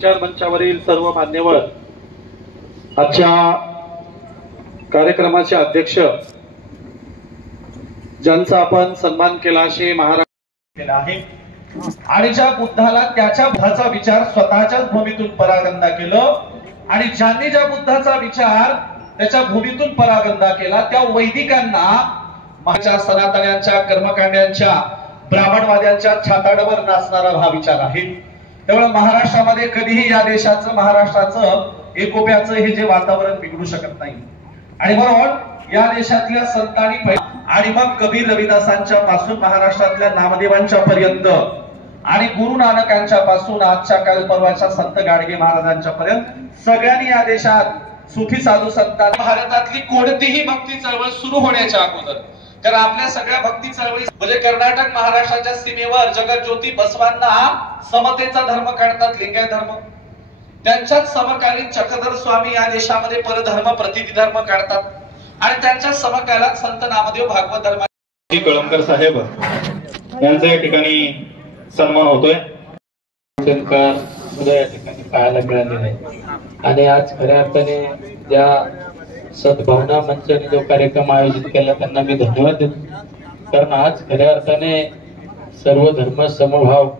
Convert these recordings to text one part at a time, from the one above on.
विचार मंचावरील सर्व मान्यवर, आजच्या कार्यक्रमाचे अध्यक्ष ज्यांचा आपण सन्मान केला असे महाराज केला आहे, आणि ज्या बुद्धाला त्याच्या बुद्धाचा विचार स्वतःच्याच भूमीतून परागंदा केलं, आणि ज्यांनी ज्या बुद्धाचा विचार त्याच्या भूमीतून परागंदा केला त्या वैदिकांना माझ्या सनातन्यांच्या कर्मकांड्यांच्या ब्राह्मणवाद्यांच्या छाताडावर नाचणारा हा विचार आहे। त्यामुळे महाराष्ट्रामध्ये कधीही या देशाचं महाराष्ट्राचं एकोप्याचं हे जे वातावरण बिघडू शकत नाही, आणि म्हणून या देशातल्या संतांनी आणि मग कबीर रविदासांच्या पासून महाराष्ट्रातल्या नामदेवांच्या पर्यंत आणि गुरु नानकांच्या पासून आजच्या काल परवाच्या संत गाडगे महाराजांच्या पर्यंत सगळ्यांनी या देशात सुफी साधू संतांनी भारतातली कोणतीही भक्ती चळवळ सुरू होण्याच्या अगोदर, कारण आपल्या सगळ्या भक्ती चळवळी म्हणजे कर्नाटक महाराष्ट्राच्या सीमेवर जगज्योती बसवांना समतेचा धर्म काढतात, लिंगायत धर्म, त्यांच्याच समकालीन चक्रधर स्वामी या देशामध्ये परधर्म प्रतिधी धर्म काढतात, आणि त्यांच्या समकालात संत नामदेव भागवत धर्म कळमकर साहेब यांचा या ठिकाणी सन्मान होतोय। या ठिकाणी पाहायला मिळाले नाही, आणि आज खऱ्या अर्थाने ज्या सद्भावना मंचाने जो कार्यक्रम आयोजित केला त्यांना मी धन्यवाद देतो, कारण आज खऱ्या अर्थाने सर्व धर्म समभाव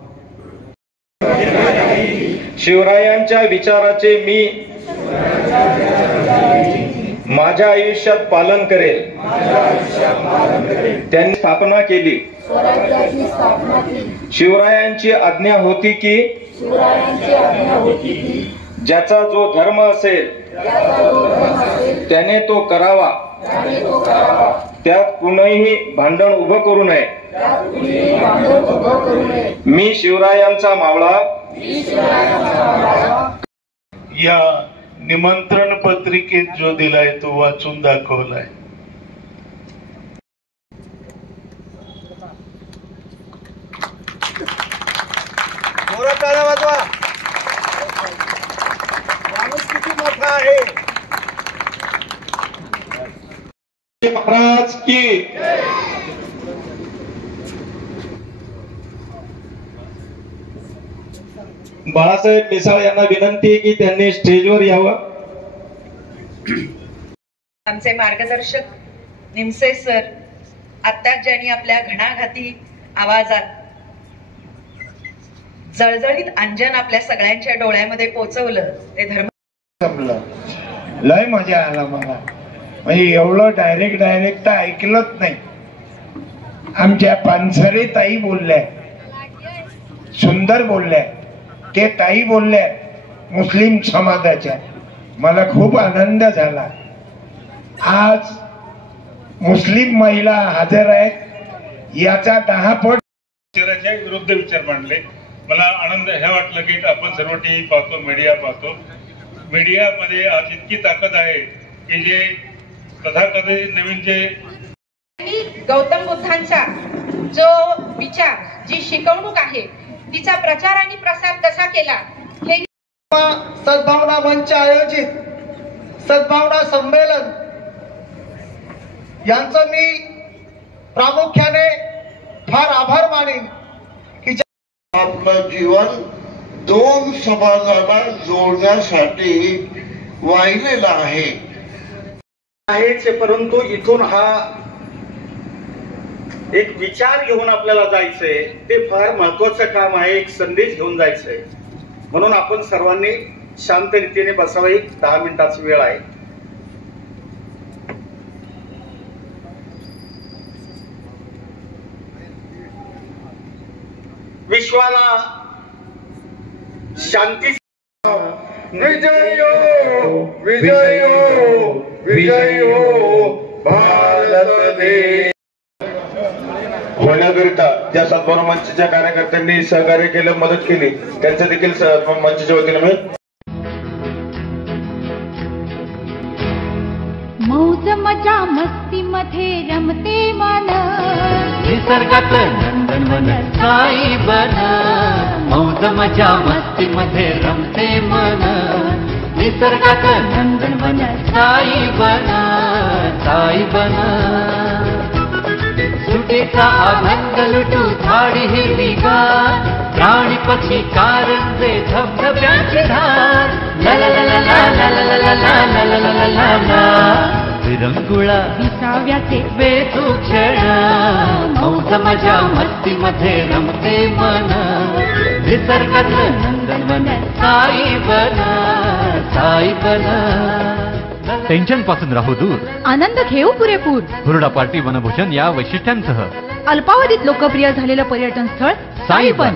शिवरायांच्या विचाराचे मी माझ्या आयुष्यात पालन करेल। त्यांनी स्थापना केली, शिवरायांची आज्ञा होती की ज्याचा जो धर्म असेल त्याने तो करावा, त्यात कुणीही भांडण उभं करू नये। मी शिवरायांचा मावळा। या निमंत्रण पत्रिकेत जो दिलाय तो वाचून दाखवलाय। माणूस किती मोठा आहे। महाराज की बाळासाहेब मिसाळ यांना विनंती आहे की त्यांनी स्टेजवर यावं। आमचे मार्गदर्शक निमसे सर आत्ताच ज्यांनी आपल्या घणाघाती आवाजात जळजळीत अंजन आपल्या सगळ्यांच्या डोळ्यामध्ये पोचवलं, ते धर्म संपलं। लय मजा आला मला, म्हणजे एवढं डायरेक्ट ऐकलंच नाही। आमच्या पानसरे ताई बोलल्या, सुंदर बोलल्या, ते ताई बोलल्या मुस्लिम समाजाच्या, मला खूप आनंद झाला। आज मुस्लिम महिला हजर आहेत याचा 10 पट विचाराच्या विरुद्ध विचार मांडले। मला आनंद हे वाटलं की आपण सर्व टीव्ही पाहतो, मीडिया पाहतो, मीडियामध्ये आज इतकी ताकद आहे की जे तथाकथित नवीन जे गौतम बुद्धांचा जो विचार, जी शिकवणूक आहे तिचा प्रचार आणि प्रसार कसा केला हे सद्भावना मंच आयोजित सद्भावना संमेलन यांचं मी प्रामुख्याने फार आभार मानेन की आपलं जीवन दोन समाजाला जोडण्यासाठी वाहिलेलं आहे। परंतु इथून हा एक विचार घेऊन आपल्याला जायचंय, ते फार महत्वाचं काम आहे। एक संदेश घेऊन जायचंय, म्हणून आपण सर्वांनी शांत रीतीने बसावं। एक 10 मिनिटाची वेळ आहे। विश्वाला शांती विजयो विजयो विजयो भारत देश होण्याकरिता ज्या सद्भावना मंचच्या कार्यकर्त्यांनी सहकार्य केलं, मदत केली, त्यांचं देखील मंचच्या वतीने मी मौज मजा मस्ती मध्ये रमते मन, निसर्गात नंदनवन साई बन। मौज मजा मस्ती मध्ये रमते मन, निसर्गात नंदनवन साई बन, साई बन। सुटे निसर्गाचा आनंद लुटू झाडी हिरवीगार प्राणी पक्षी कारंजे धबधब्याची धार ला ला ला ला ला ला ला ला ला ला ला ला ला ला विरंगुळा विसाव्याचे बेतू क्षण मौज मजा मस्ती मध्ये रमते मन निसर्गातलं नंदनवन साई बन टेन्शन पासून राहू दूर आनंद घेऊ पुरेपूर हुरडा पार्टी वनभूषण या वैशिष्ट्यांसह अल्पावधीत लोकप्रिय झालेलं पर्यटन स्थळ साईबन